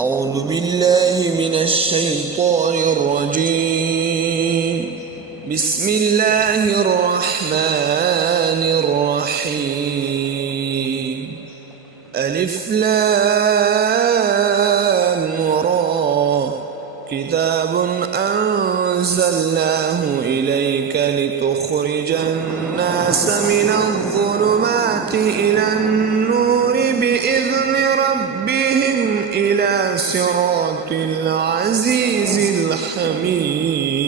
أعوذ بالله من الشيطان الرجيم. بسم الله الرحمن الرحيم. ألف لام را كتاب أنزلناه إليك لتخرج الناس من الظلمات إلى النور بإذن ربهم إلى صراط العزيز الحميد.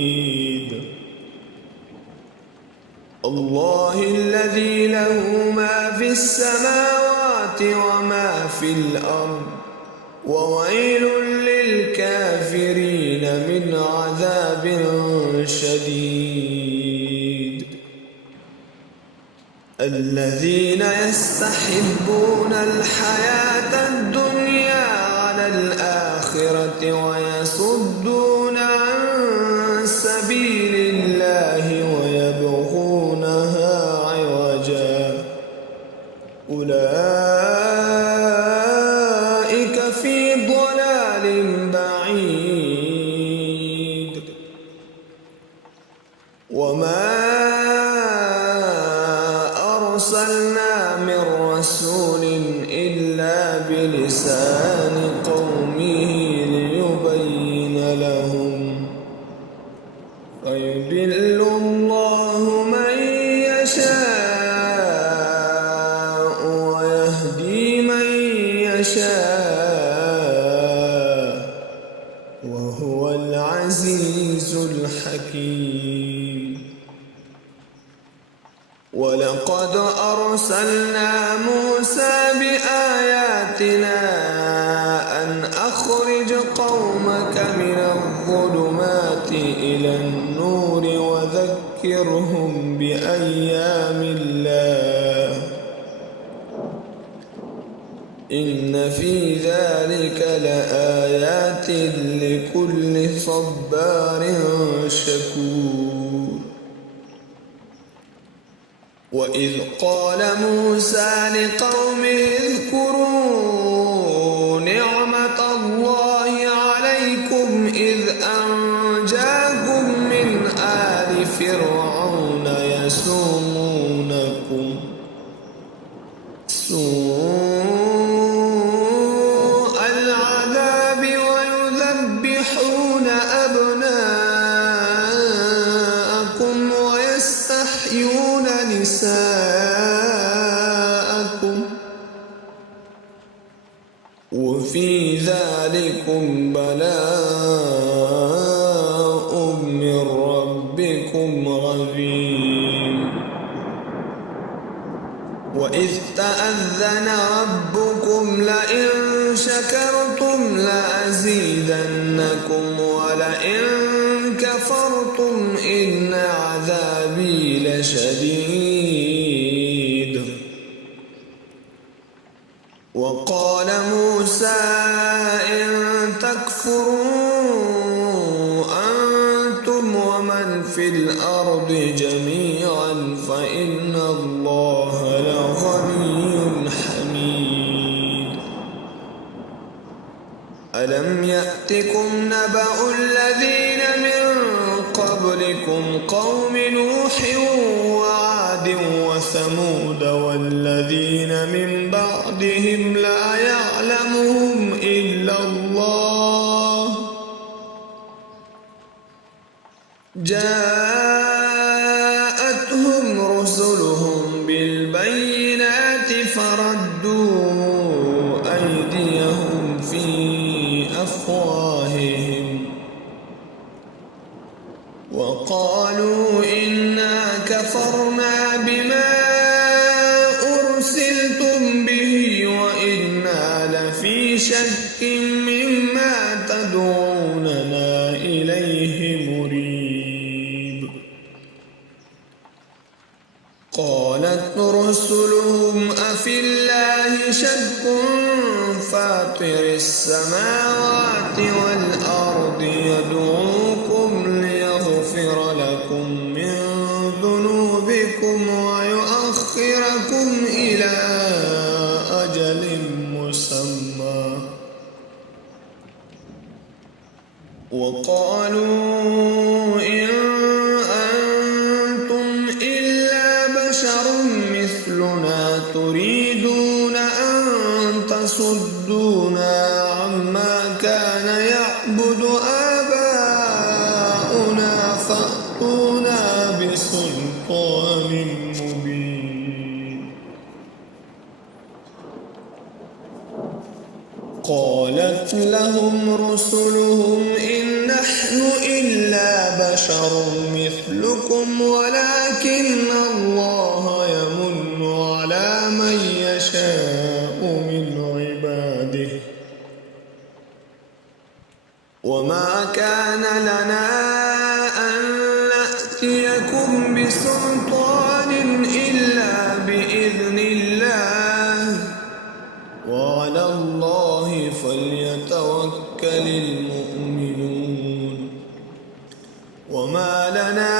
الله الذي له ما في السماوات وما في الأرض وويل للكافرين من عذاب شديد. الذين يستحبون الحياة الدنيا على الآخرة ويصدون عن سبيل الله ويبغونها عوجا أولئك في ضلال بعيد. وما أرسلنا من رسول إلا بلسان قومه ليبين لهم فيضل الله من يشاء ويهدي من يشاء وهو العزيز الحكيم. ولقد أرسلنا موسى بآياتنا أن أخرج قومك من الظلمات إلى النور وذكرهم بأيام الله إن في ذلك لآيات لكل صبار شكور. وإذ قال موسى لقومه اذكروا نعمة الله عليكم إذ أنجاكم من آل فرعون يسومونكم سوء العذاب ويذبحون أبناءكم ويستحيون نساءكم وفي ذلكم بلاء من ربكم عظيم. وإذ تأذن ربكم لئن شكرتم لأزيدنكم ولئن كفرتم إن عذابي لشديد. وقال موسى إن تكفروا أنتم ومن في الأرض جميعا فإن الله لغني حميد. ألم يأتكم نبأ الذين من قبلكم قوم نوح وعاد وثمود والذين من بعدهم لا يعلمهم إلا الله جاءتهم رسلهم بالبينات فردوا أيديهم في أفواههم وقالوا إنا كفرنا بما أرسلتم به وإنا لفي شك مما تدعوننا إليه مريب. قالت رسلهم أفي الله شك فاطر السماوات والأرض يدعوكم ليغفر لكم من ذنوبكم ويؤخركم إلى أجل مسمى وقالوا إن أنتم إلا بشر مثلنا تريدون أن تصدونا عما كان يعبد آباؤنا فأتونا بسلطان مبين. قالت لهم رسلهم إن نحن إلا بشر مثلكم ولكن الله يمن على من يشاء من عباده وما كان لنا أن نأتيكم بسلطان إلا بإذن الله وعلى الله فليتوكل المؤمنون. وما لنا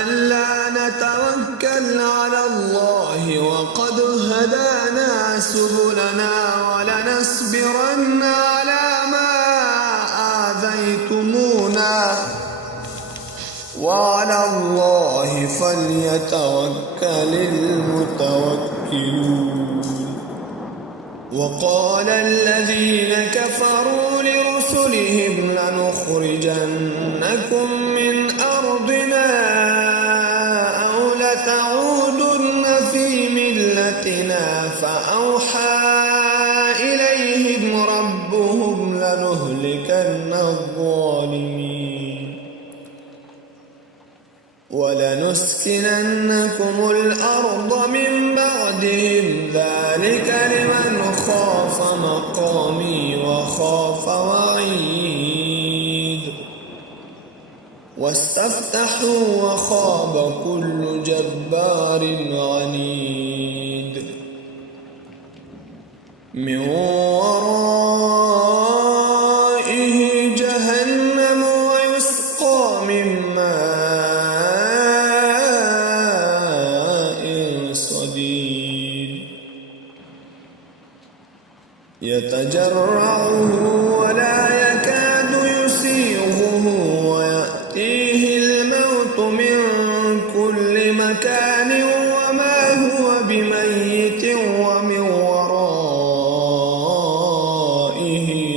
ألا نتوكل على الله وقد هدانا سبلنا ولنصبرن على ما آذيتمونا وعلى الله فليتوكل المتوكلون. وقال الذين كفروا لرسلهم لنخرجنكم من أرضنا أو لتعودن في ملتنا فأوحى إليهم ربهم لنهلكن الظالمين ولنسكننكم الأرض من بعدهم ذلك لمن خاف مقامي وخاف وعيد. واستفتحوا وخاب كل جبار عنيد. من ورائه جهنم ويسقى من ماء صديد يتجرعه ولا يكاد يسيغه ويأتيه الموت من كل مكان وما هو بميت ومن ورائه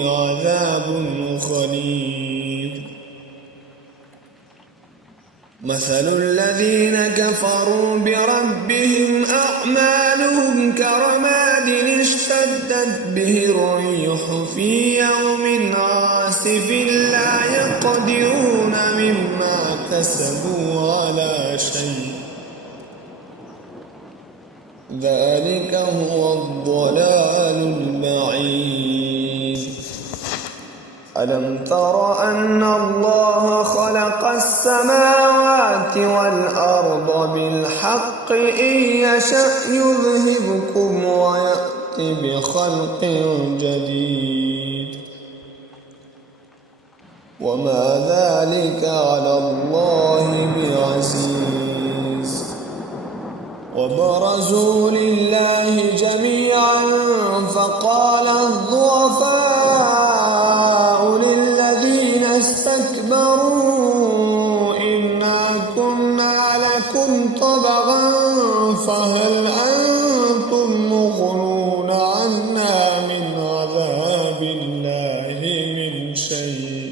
عذاب غليظ. مثل الذين كفروا بربهم أعمالهم كرماد اشتدت به الريح في يوم عاصف لا يقدرون مما كسبوا على شيء ذلك هو الضلال البعيد. ألم تر أن الله خلق السماوات والأرض بالحق إن يشأ يذهبكم ويأتي بخلق جديد وما ذلك على الله بعزيز. وبرزوا لله جميعا فقال الضعفاء للذين استكبروا إنا كنا لكم طبعا فهل أنتم مغنون عنا من عذاب الله من شيء.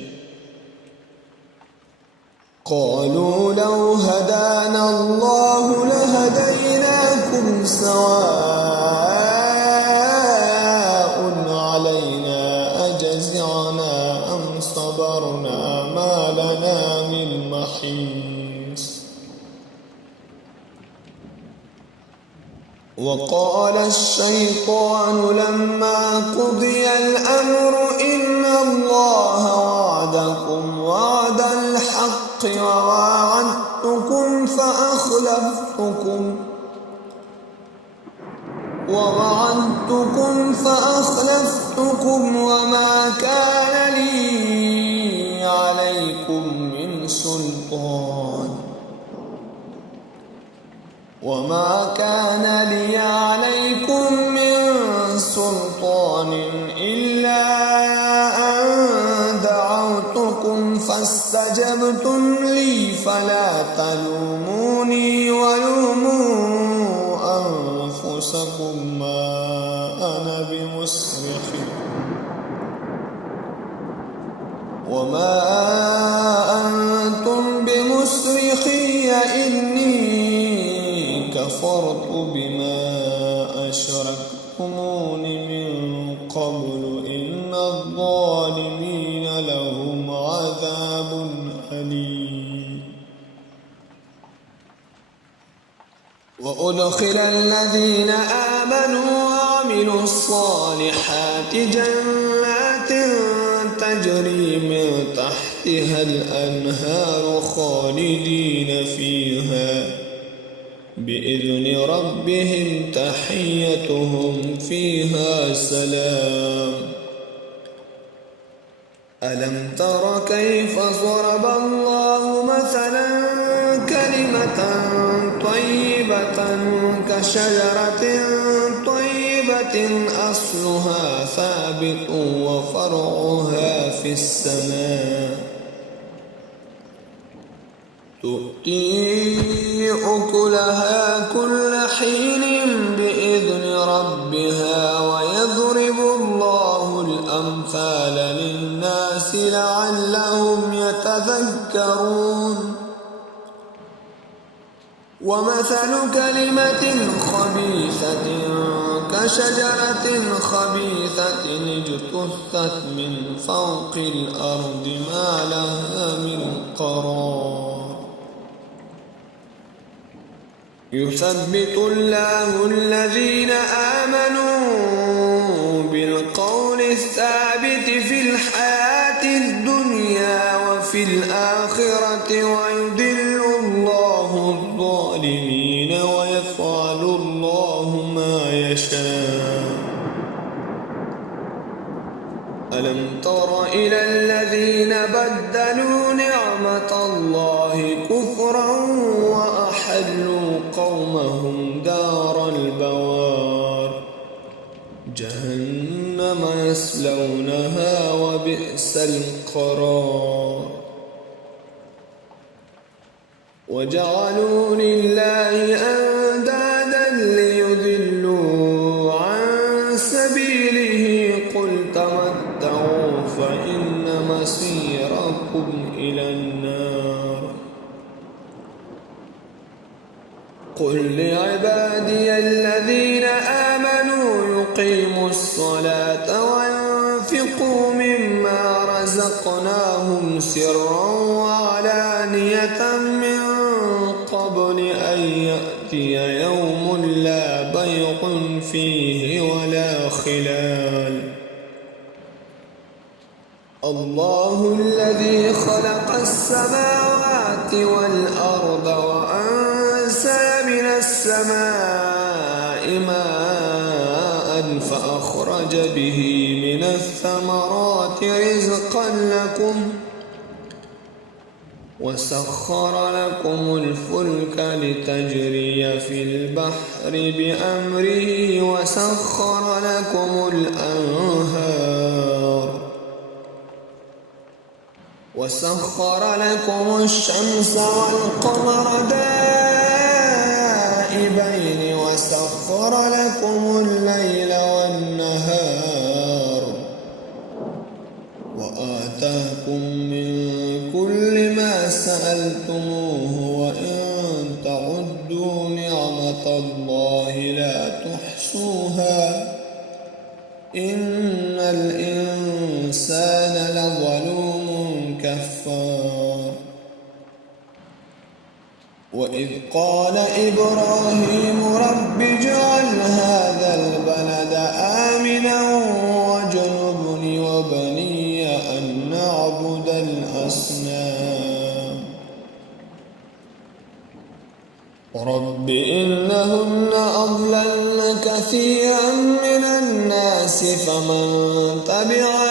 قالوا لو هدانا الله لهديناكم سواء علينا أجزعنا أم صبرنا ما لنا من محيص. وقال الشيطان لما قضي الأمر إن الله وعدكم وعد الحق ووعدتكم فأخلفتكم وما كان لي عليكم من سلطان إلا أن دعوتكم كذبتم لي فلا تلوموني ولوموا أنفسكم ما أنا بمصرخكم وما أنتم بمصرخي إني كفرت بما أشركتمون من قبل إن الظالمين لهم عذاب أليم وأدخل الذين آمنوا وعملوا الصالحات جنات تجري من تحتها الأنهار خالدين فيها بإذن ربهم تحيتهم فيها سلام ألم تر كيف ضرب الله مثلا كلمة طيبة كشجرة طيبة أصلها ثابت وفرعها في السماء تؤتي أكلها كل حين بإذن ربها ويضرب الله الأمثال للناس لعلهم يتذكرون ومثل كلمة خبيثة كشجرة خبيثة اجتثت من فوق الأرض ما لها من قرار يثبت الله الذين آمنوا بالقول الثابت في الحياة الدنيا وفي الآخرة ويضل الله الظالمين ويفعل الله ما يشاء ألم تر إلى الذين بدلوا نعمة الله كفرا وأحلوا قومهم دار البوار جهنم يصلونها وبئس القرار وجعلوا لله أندادا ليضلوا عن سبيله قل تمتعوا فإن مصيركم إلى النار قل لعبادي الذين آمنوا يقيموا الصلاة وينفقوا مما رزقناهم سرا وعلانية من قبل أن يأتي يوم لا بيع فيه ولا خلال الله الذي خلق السماوات والأرض وأنزل من السماء ماء فأخرج به من الثمرات رزقا لكم وسخر لكم الفلك لتجري في البحر بأمره وسخر لكم الأنهار وسخر لكم الشمس والقمر دائبين وسخر لكم الليل والنهار وآتاكم من كل ما سألتموه وإن تعدوا نعمة الله لا تحصوها إن الإنسان لظلوم كفار وإذ قال إبراهيم رب اجعل هذا البلد آمنا واجنبني وبني أن نعبد الأصنام رب إنهن أضللن كثيرا من الناس فمن تبعني